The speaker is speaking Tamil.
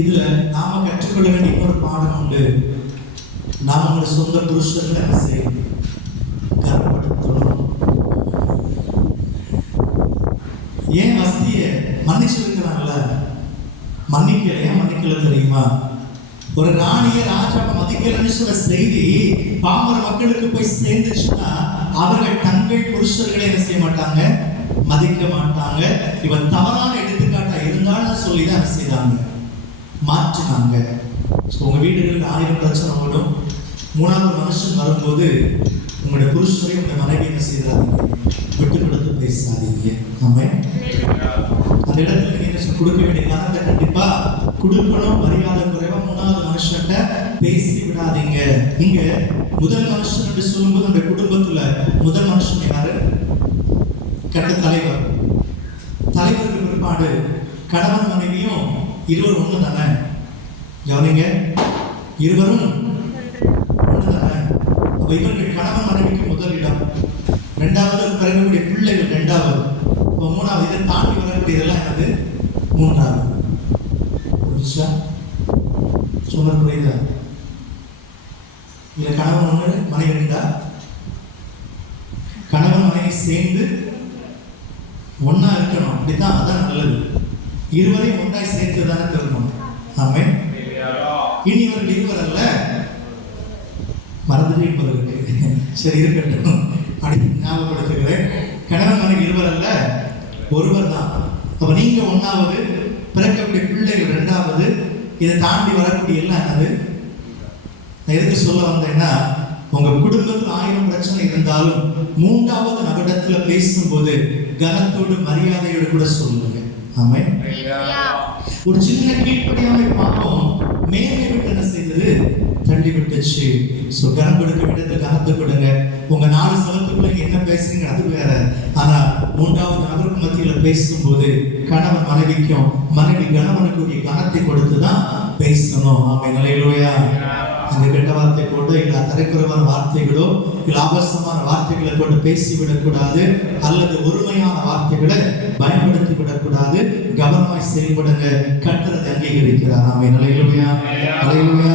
இதுல நாம கற்றுக்கொள்ள வேண்டிய இன்னொரு பாடம் உண்டு. நாம நம்முடைய சொந்த புருஷர்களை என்ன செய்யணும்? கனப்படுத்தணும். ஏன் வசதிய மன்னிச்சிருக்கிறான்ல, மன்னிக்கல. ஏன் மன்னிக்கல தெரியுமா? ஒரு ராணிய ராஜாவை மதிக்கலன்னு சொல்ல செய்தி பாமர மக்களுக்கு போய் சேர்ந்துச்சுன்னா அவர்கள் தங்கள் புருஷர்களை என்ன செய்ய மாட்டாங்க? மதிக்க மாட்டாங்க. இவன் தவறான எடுத்துக்காட்டா இருந்தாலும் சொல்லிதான் என்ன செய்தாங்க? மாற்றினாங்க. உங்க வீடுகளில் 1000 பிரச்சனை ஓடும். 3வது மனுஷன் வரும்போது உங்களுடைய புருஷரை உங்க மனைவி என்ன செய்தாதீங்க? விட்டு கொடுத்து பேசாதீங்க. ஆமென். அந்த இடத்துல நீங்க கொடுக்க வேண்டிய கனத்தை கண்டிப்பா கொடுக்கணும். மரியாதை குறைவா 3வது மனுஷன்ட்ட பேசி விடாதீங்க. இங்க முதல் மனுஷன் என்று சொல்லும்போது அந்த குடும்பத்துல முதல் மனுஷன் யாரு? கட்ட தலைவர். தலைவருக்கு பிற்பாடு கணவன் மனைவியும் இருவரும் ஒண்ணு தானே. கவனிங்க, இருவரும் ஒண்ணு தானே. அப்ப இவர்கள் கணவன் மனைவிக்கு முதல் இடம், 2வது பிறக்கக்கூடிய பிள்ளைகள் 2வது, 3வது. இதை தாண்டி வரக்கூடியதெல்லாம் என்னது? 3வது. புரிஞ்சா? சுமர் புரியுதா? இதுல கணவன் 1 மனைவி 2. கணவன் மனைவி சேர்ந்து ஒன்னா இருக்கணும். அப்படித்தான், அதான் நல்லது. இருவரையும் ஒன்றாய் சேர்த்து தானே தரணும். ஆமென். இனி இவர்கள் இருவர் அல்ல, மறந்துட்டு இருப்பதற்கு சரி இருக்கட்டும், அப்படி ஞாபகப்படுத்துகிறேன். கணவன் மனைவி இருவர் அல்ல, ஒருவர் தான். அப்ப நீங்க 1வது, பிறக்கக்கூடிய பிள்ளைகள் 2வது, இதை தாண்டி வரக்கூடிய எல்லாம் என்னது? நான் எதுக்கு சொல்ல வந்தேன்னா, உங்க குடும்பத்தில் 1000 பிரச்சனை இருந்தாலும் 3வது நபரிடத்துல பேசும்போது கனத்தோடு மரியாதையோடு கூட சொல்லுங்க. ஆமென். ஒரு சின்ன கீழ்ப்படியாமை பாவம் மேலே விட்டு என்ன செய்தது? தள்ளி விட்டுச்சு. கனம் கொடுக்க விடத்தை கனத்து கொடுங்க. உங்க 4 சலத்துக்குள்ள என்ன பேசுறீங்க அது வேற. ஆனா 3வது நபருக்கு மத்தியில பேசும்போது கணவன் மனைவிக்கும், மனைவி கணவனுக்குரிய கனத்தை கொடுத்துதான் பேசணும். ஆமென். அல்லேலூயா. அந்த கெட்ட வார்த்தை போட்டு இல்ல தரைக்குறைவான வார்த்தைகளோ இல்ல ஆபாசமான வார்த்தைகளை போட்டு பேசிவிடக்கூடாது, அல்லது ஒருமையான வார்த்தைகளை பயன்படுத்தி விடக்கூடாது. கவனமாய் செயல்படுங்க. கர்த்தர் அங்கீகரிக்கிறார். ஆமென். அல்லேலூயா. அல்லேலூயா.